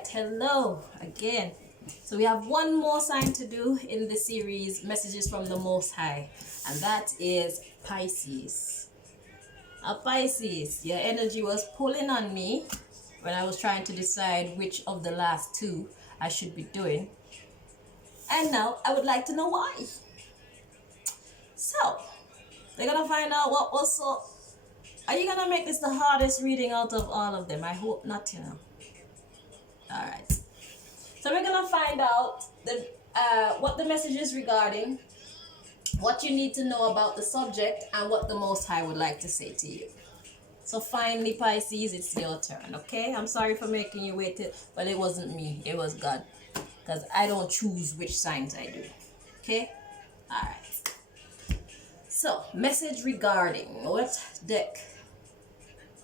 right, hello again. So we have one more sign to do in the series, Messages from the Most High, and that is Pisces. Now, Pisces, your energy was pulling on me when I was trying to decide which of the last two I should be doing. And now I would like to know why. So, we're gonna find out what was so. Are you gonna make this the hardest reading out of all of them? I hope not, you know. Alright. So we're gonna find out what the message is regarding, what you need to know about the subject, and what the Most High would like to say to you. So finally, Pisces, it's your turn, okay? I'm sorry for making you wait, but it wasn't me, it was God. Because I don't choose which signs I do, okay? Alright. So, message regarding what deck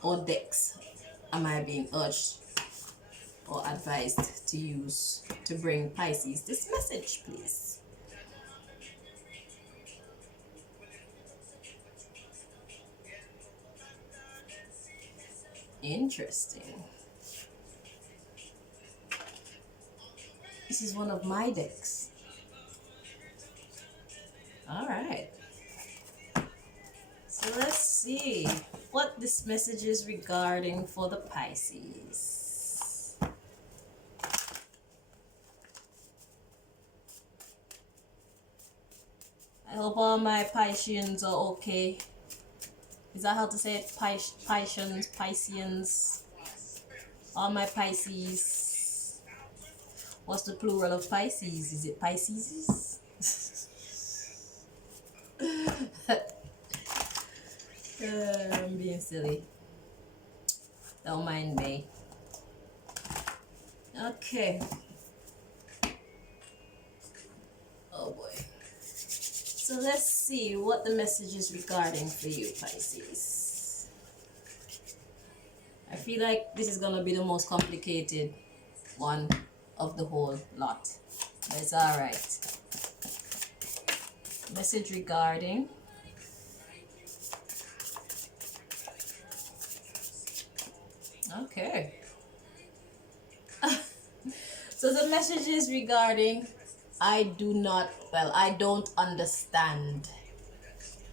or decks am I being urged or advised to use to bring Pisces this message, please? Interesting. This is one of my decks. All right. So let's see what this message is regarding for the Pisces. I hope all my Pisceans are okay. Is that how to say it? Pisceans. All my Pisces. What's the plural of Pisces? Is it Pisces? I'm being silly. Don't mind me. Okay. Oh boy. So let's see what the message is regarding for you, Pisces. I feel like this is gonna be the most complicated one of the whole lot. But it's alright. Message regarding okay. So the message is regarding I don't understand.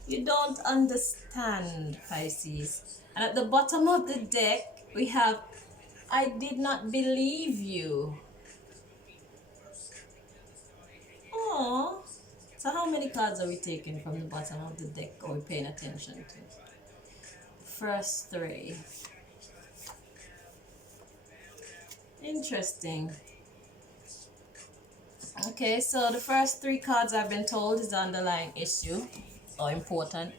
You don't understand, Pisces. And at the bottom of the deck, we have I did not believe you. Oh. So how many cards are we taking from the bottom of the deck? Are we paying attention to? First three. Interesting. Okay, so the first three cards I've been told is the underlying issue or important.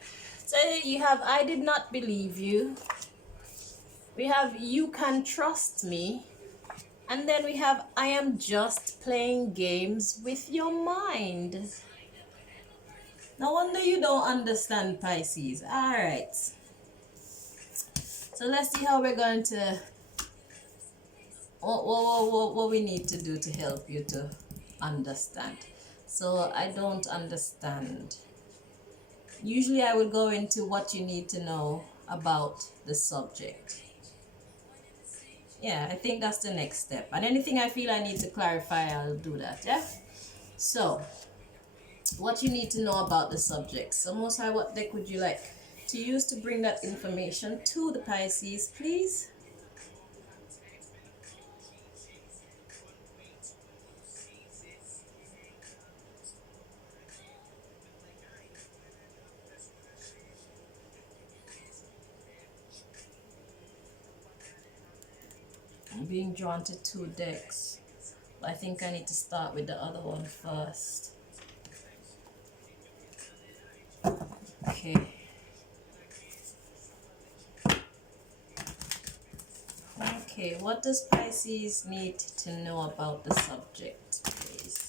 So you have I did not believe you. We have you can trust me. And then we have I am just playing games with your mind. No wonder you don't understand, Pisces. Alright. So let's see how we're going to what we need to do to help you to understand. So I don't understand. Usually I would go into what you need to know about the subject. Yeah, I think that's the next step. And anything I feel I need to clarify, I'll do that, yeah? So, what you need to know about the subject. So Most High, what deck would you like to use to bring that information to the Pisces, please? I'm being drawn to two decks. But I think I need to start with the other one first. Okay. Okay, what does Pisces need to know about the subject, please?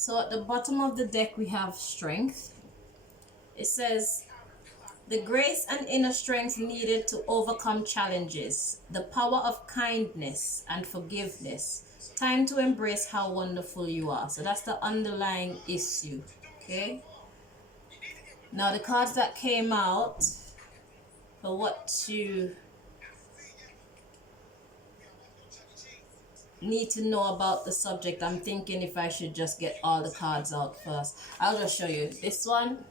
So at the bottom of the deck we have strength. It says the grace and inner strength needed to overcome challenges, the power of kindness and forgiveness. Time to embrace how wonderful you are. So that's the underlying issue. Okay. Now the cards that came out for what you need to know about the subject. I'm thinking if I should just get all the cards out first. I'll just show you. This one,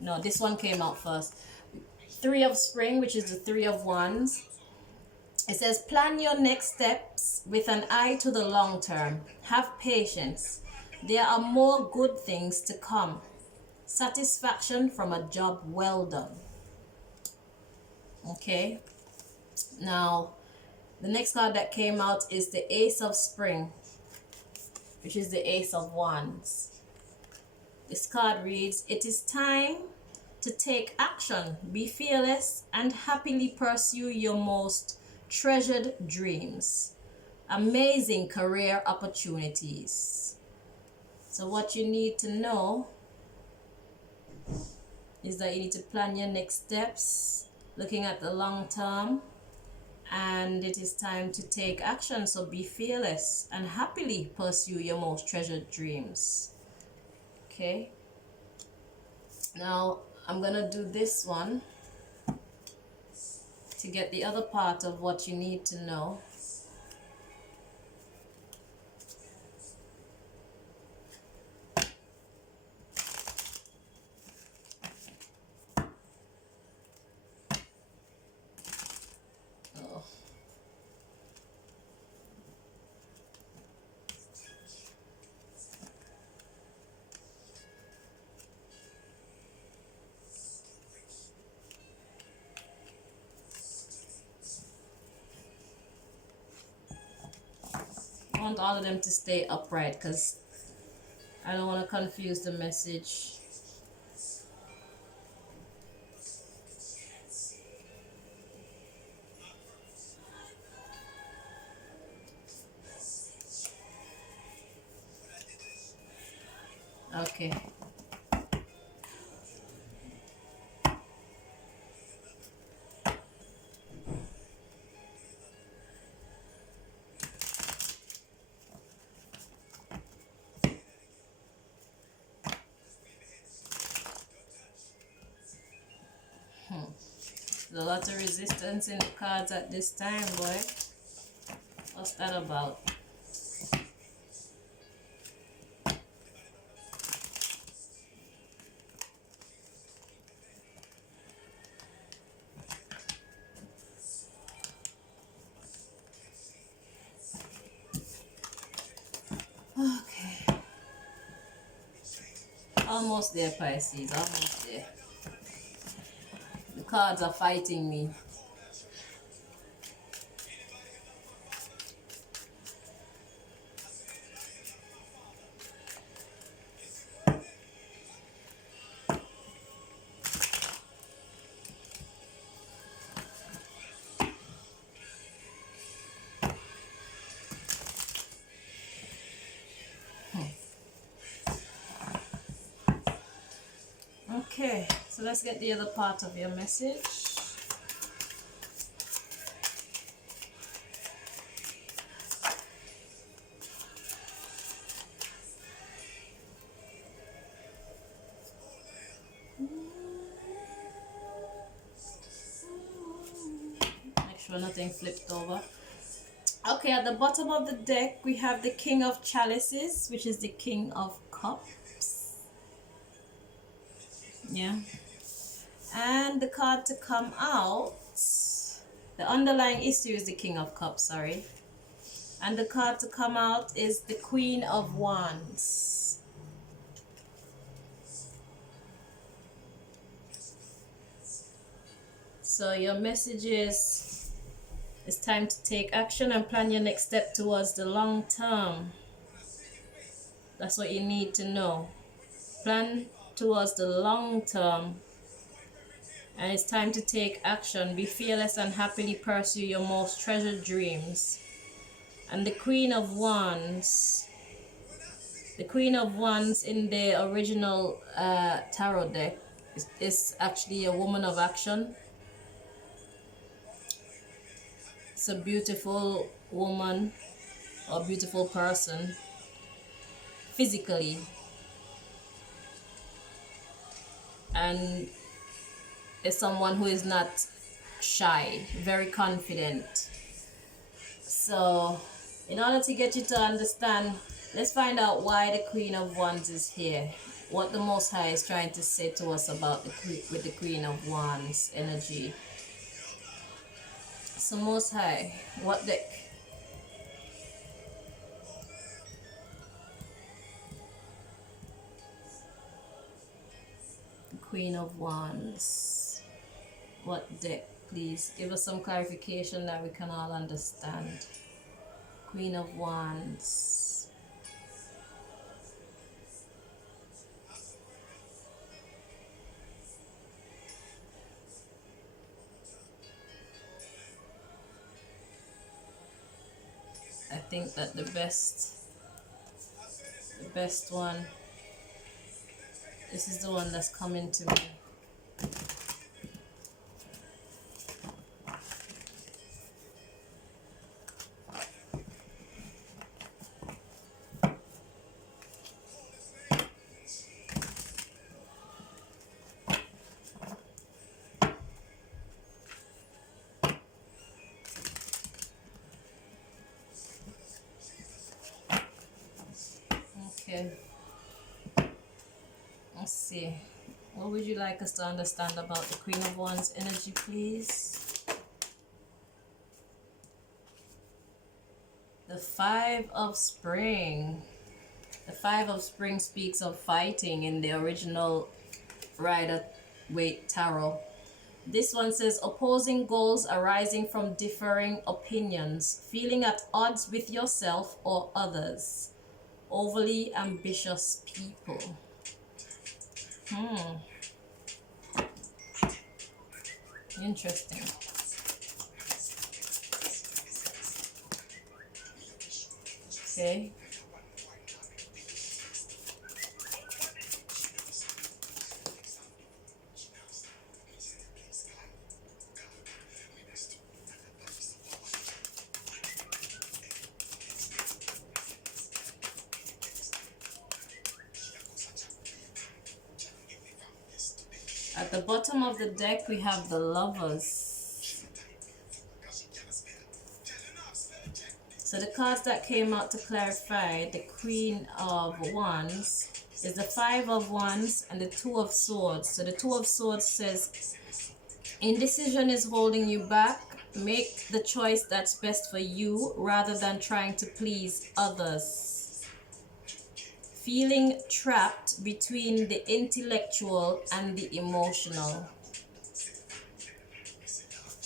no, this one came out first. Three of Spring, which is the Three of Wands. It says, plan your next steps with an eye to the long term. Have patience. There are more good things to come. Satisfaction from a job well done. Okay. Now, the next card that came out is the Ace of Spring, which is the Ace of Wands. This card reads, it is time to take action. Be fearless and happily pursue your most treasured dreams. Amazing career opportunities. So what you need to know is that you need to plan your next steps, looking at the long term, and it is time to take action. So be fearless and happily pursue your most treasured dreams. Okay. Now I'm gonna do this one to get the other part of what you need to know. I want all of them to stay upright because I don't want to confuse the message. Okay. There's a lot of resistance in the cards at this time, boy. What's that about? Okay. Almost there, Pisces. Almost there. The cards are fighting me. Okay, so let's get the other part of your message. Make sure nothing flipped over. Okay, at the bottom of the deck we have the King of Chalices, which is the King of Cups. Yeah. And the card to come out, the underlying issue is the King of Cups, sorry. And the card to come out is the Queen of Wands. So your message is, it's time to take action and plan your next step towards the long term. That's what you need to know. Plan towards the long term, and it's time to take action. Be fearless and happily pursue your most treasured dreams. And the Queen of Wands The Queen of Wands in the original tarot deck is actually a woman of action. It's a beautiful woman or beautiful person physically, and is someone who is not shy, very confident. So in order to get you to understand, let's find out why the Queen of Wands is here. What the Most High is trying to say to us about with the Queen of Wands energy. So Most High, what deck? The Queen of Wands. What deck, please? Give us some clarification that we can all understand. Queen of Wands. I think that the best one, this is the one that's coming to me. Okay, let's see. What would you like us to understand about the Queen of Wands energy, please? The Five of Spring. The Five of Spring speaks of fighting in the original Rider-Waite Tarot. This one says opposing goals arising from differing opinions, feeling at odds with yourself or others. Overly ambitious people. Interesting. Okay. At the bottom of the deck, we have the Lovers. So the cards that came out to clarify the Queen of Wands is the Five of Wands and the Two of Swords. So the Two of Swords says, indecision is holding you back. Make the choice that's best for you rather than trying to please others. Feeling trapped between the intellectual and the emotional.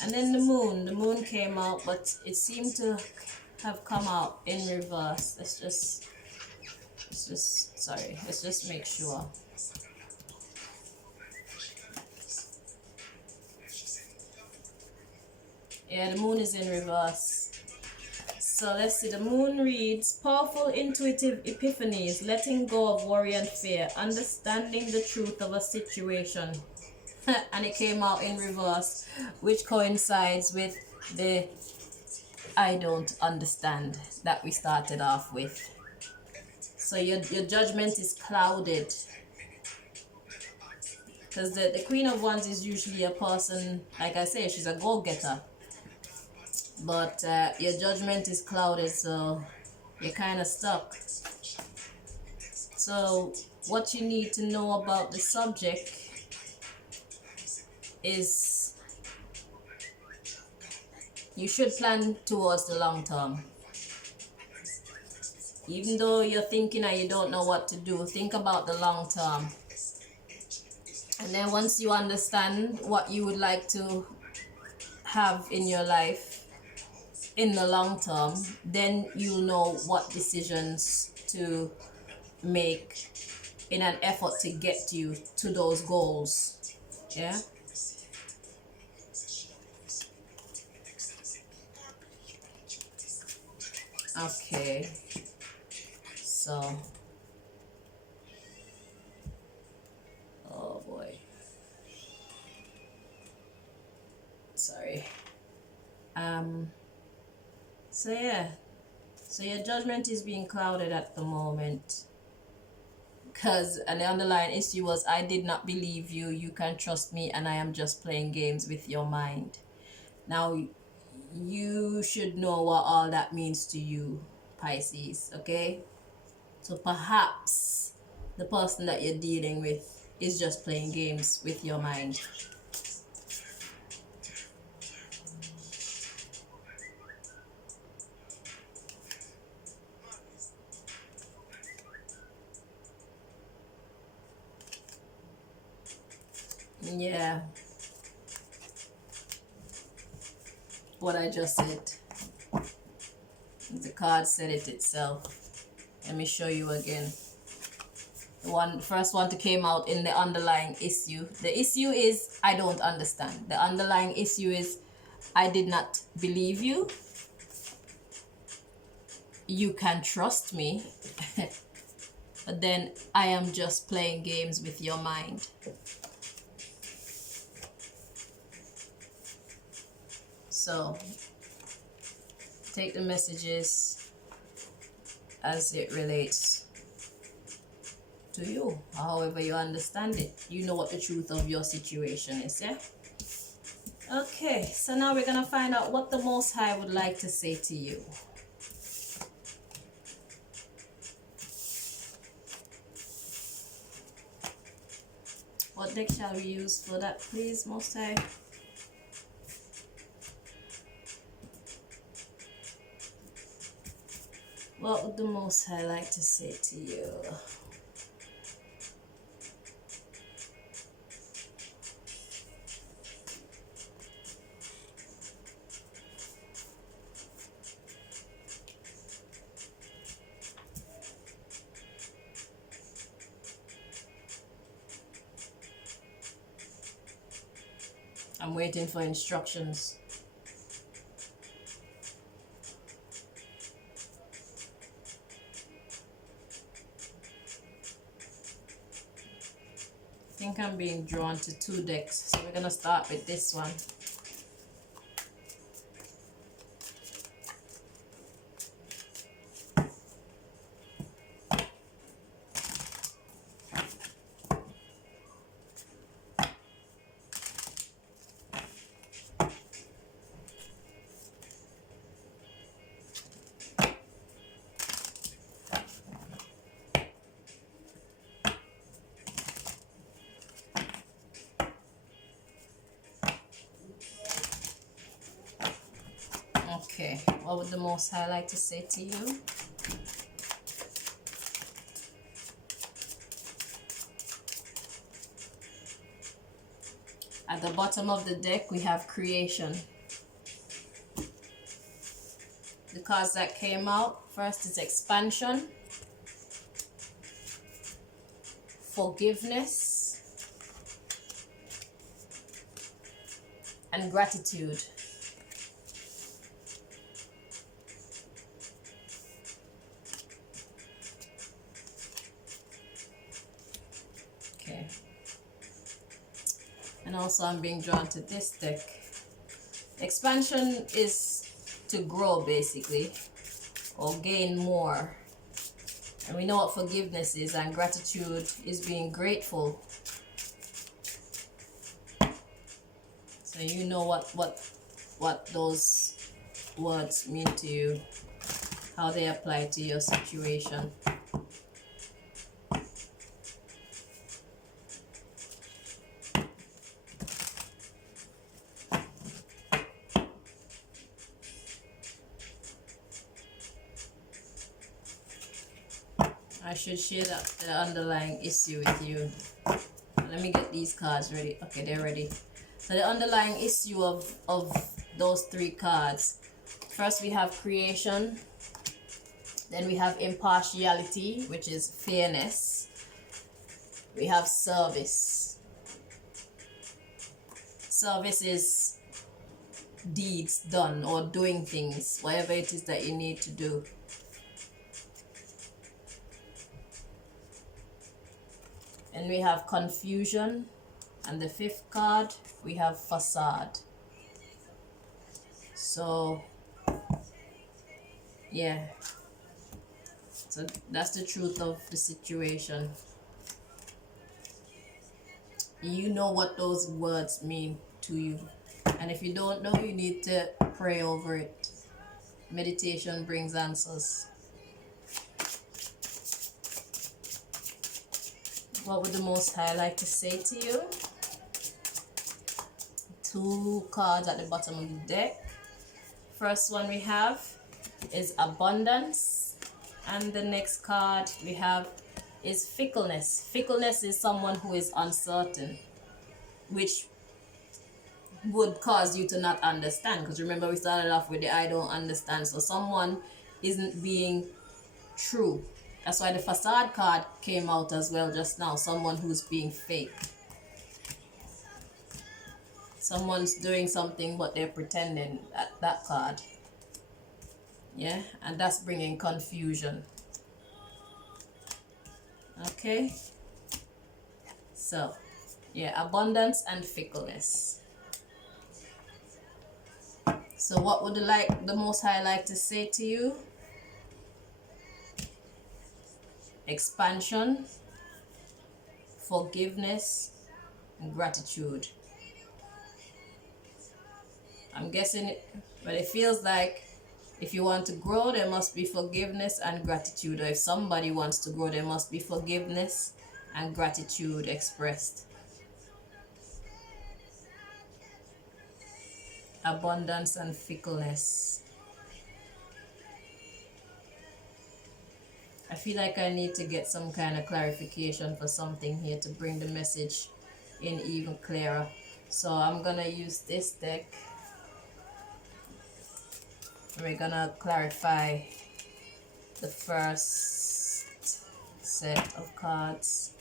And then the moon came out, but it seemed to have come out in reverse. Let's just make sure. Yeah, the moon is in reverse. So let's see, the moon reads, powerful intuitive epiphanies, letting go of worry and fear, understanding the truth of a situation. And it came out in reverse, which coincides with the I don't understand that we started off with. So your judgment is clouded. Because the Queen of Wands is usually a person, like I say, she's a go-getter. But your judgment is clouded, so you're kind of stuck. So what you need to know about the subject is you should plan towards the long term. Even though you're thinking and you don't know what to do, think about the long term. And then once you understand what you would like to have in your life in the long term, then you'll know what decisions to make in an effort to get you to those goals. Yeah. Okay. So So yeah, so your judgment is being clouded at the moment. And the underlying issue was, I did not believe you. You can trust me, and I am just playing games with your mind. Now, you should know what all that means to you, Pisces, okay? So perhaps the person that you're dealing with is just playing games with your mind. Yeah, what I just said. The card said it itself. Let me show you again. The first one that came out in the underlying issue. The issue is, I don't understand. The underlying issue is, I did not believe you. You can trust me. But then I am just playing games with your mind. So take the messages as it relates to you, however you understand it. You know what the truth of your situation is, yeah? Okay, so now we're gonna find out what the Most High would like to say to you. What deck shall we use for that, please, Most High? What would the Most High like to say to you? I'm waiting for instructions. I think I'm being drawn to 2 decks, so we're gonna start with this one. Okay, what would the Most High like to say to you? At the bottom of the deck, we have creation. The cards that came out, first is expansion, forgiveness, and gratitude. Okay. And also I'm being drawn to this deck. Expansion is to grow, basically, or gain more. And we know what forgiveness is, and gratitude is being grateful. So you know what those words mean to you, how they apply to your situation. I should share the underlying issue with you. Let me get these cards ready. Okay, they're ready. So the underlying issue of those 3 cards. First we have creation. Then we have impartiality, which is fairness. We have service. Service is deeds done, or doing things, whatever it is that you need to do. And we have confusion, and the 5th card we have facade. So So yeah, so that's the truth of the situation. You know what those words mean to you, and if you don't know, you need to pray over it. Meditation brings answers. What would the Most High like to say to you? 2 cards at the bottom of the deck. First one we have is abundance, and the next card we have is fickleness. Fickleness is someone who is uncertain, which would cause you to not understand, because remember we started off with the I don't understand. So someone isn't being true. That's why the facade card came out as well just now. Someone who's being fake. Someone's doing something but they're pretending. That card. Yeah, and that's bringing confusion. Okay, so yeah, abundance and fickleness. So what would the Most High like to say to you? Expansion, forgiveness, and gratitude. I'm guessing it, but it feels like if you want to grow, there must be forgiveness and gratitude. Or if somebody wants to grow, there must be forgiveness and gratitude expressed. Abundance and fickleness. I feel like I need to get some kind of clarification for something here to bring the message in even clearer. So I'm gonna use this deck. We're gonna clarify the first set of cards.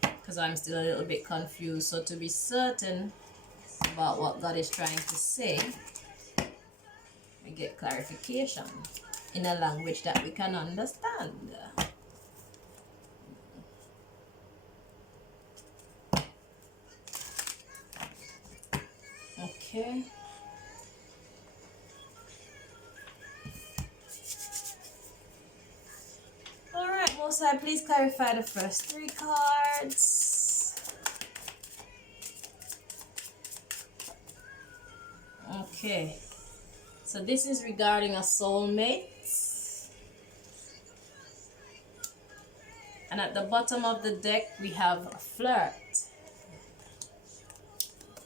Because I'm still a little bit confused. So to be certain about what God is trying to say, we get clarification in a language that we can understand. Okay. Alright, Most High, please clarify the first 3 cards. Okay. So this is regarding a soulmate. And at the bottom of the deck, we have a flirt.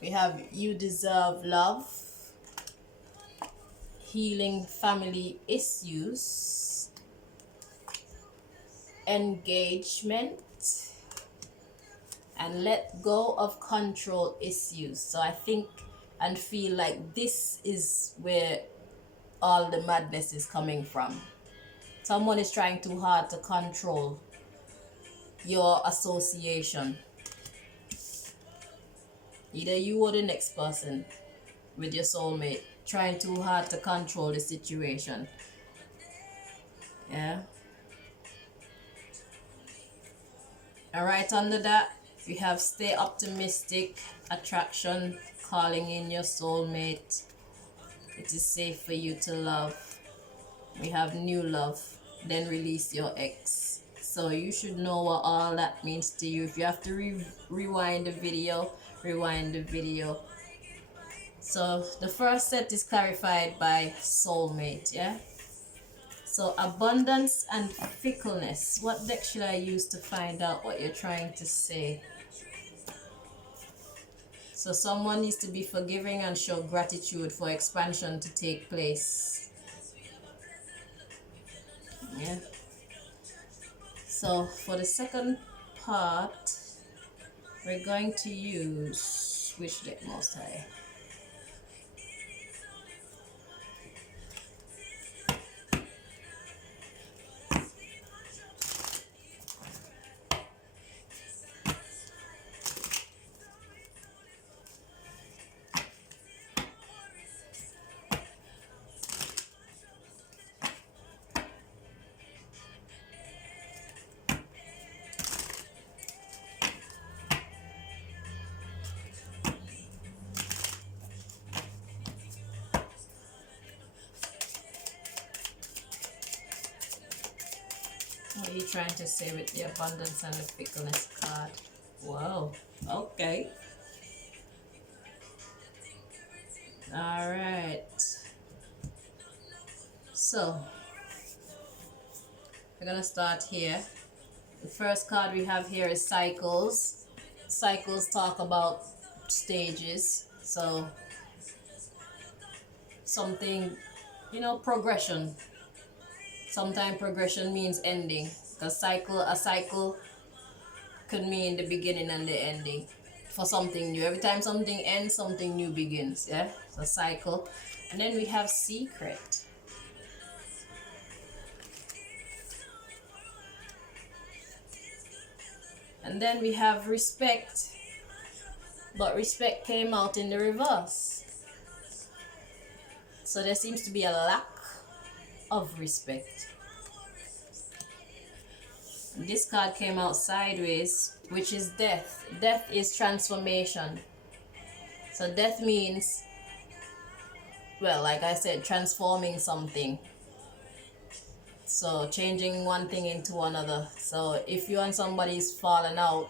We have you deserve love, healing family issues, engagement, and let go of control issues. So I think and feel like this is where all the madness is coming from. Someone is trying too hard to control your association. Either you or the next person with your soulmate, trying too hard to control the situation. Yeah. Alright, under that, we have stay optimistic, attraction, calling in your soulmate. It is safe for you to love. We have new love, then release your ex. So you should know what all that means to you. If you have to rewind the video, rewind the video. So the first set is clarified by soulmate, yeah? So abundance and fickleness. What deck should I use to find out what you're trying to say? So someone needs to be forgiving and show gratitude for expansion to take place. Yeah. So for the second part, we're going to use which deck, Most High? trying to say with the abundance and the fickleness card? Whoa. Okay. All right. So we're gonna start here. The first card we have here is cycles. Cycles talk about stages. So something, progression. Sometimes progression means ending. Because a cycle could mean the beginning and the ending for something new. Every time something ends, something new begins. Yeah, it's a cycle. And then we have secret. And then we have respect. But respect came out in the reverse. So there seems to be a lack of respect. This card came out sideways, which is death. Death is transformation. So death means, well, like I said, transforming something. So changing one thing into another. So if you and somebody is falling out,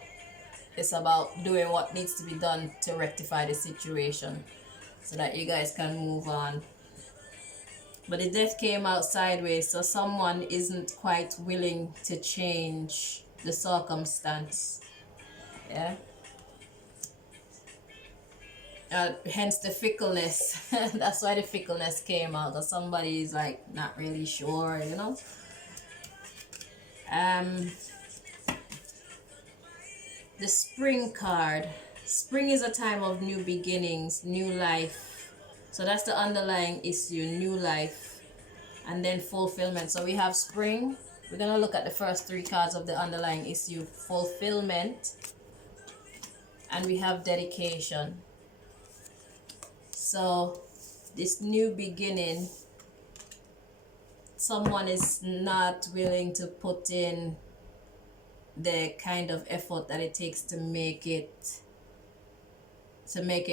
it's about doing what needs to be done to rectify the situation so that you guys can move on. But the death came out sideways, so someone isn't quite willing to change the circumstance. Yeah. Hence the fickleness. That's why the fickleness came out. Because somebody is like not really sure, The spring card. Spring is a time of new beginnings, new life. So that's the underlying issue, new life, and then fulfillment. So we have spring. We're going to look at the first three cards of the underlying issue, fulfillment, and we have dedication. So this new beginning, someone is not willing to put in the kind of effort that it takes to make it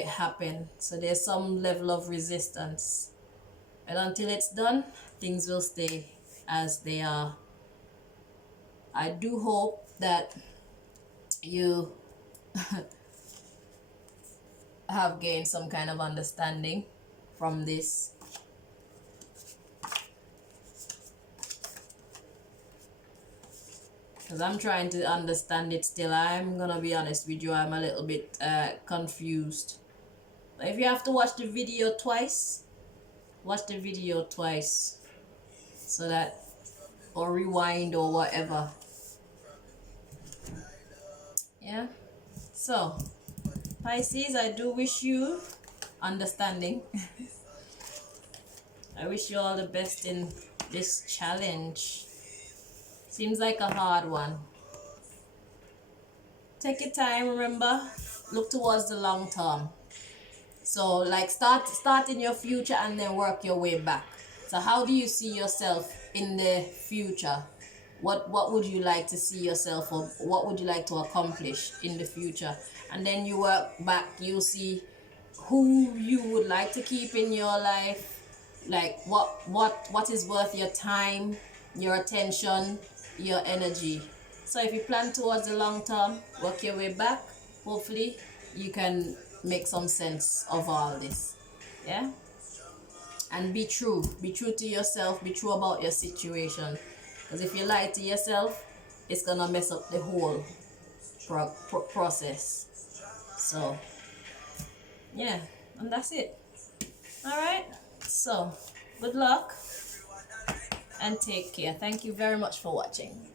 happen. So there's some level of resistance, and until it's done, things will stay as they are. I do hope that you have gained some kind of understanding from this. Because I'm trying to understand it still. I'm gonna be honest with you, I'm a little bit confused. But if you have to watch the video twice, watch the video twice, so that, or rewind or whatever. Yeah. So Pisces, I do wish you understanding. I wish you all the best in this challenge. Seems like a hard one. Take your time, remember, look towards the long term. So like start in your future and then work your way back. So how do you see yourself in the future? What would you like to see yourself, or what would you like to accomplish in the future? And then you work back, you'll see who you would like to keep in your life, like what is worth your time, your attention, your energy. So if you plan towards the long term, work your way back, hopefully you can make some sense of all this. Yeah. And be true to yourself, be true about your situation. Because if you lie to yourself, it's gonna mess up the whole process. So yeah, and that's it. All right, so good luck and take care. Thank you very much for watching.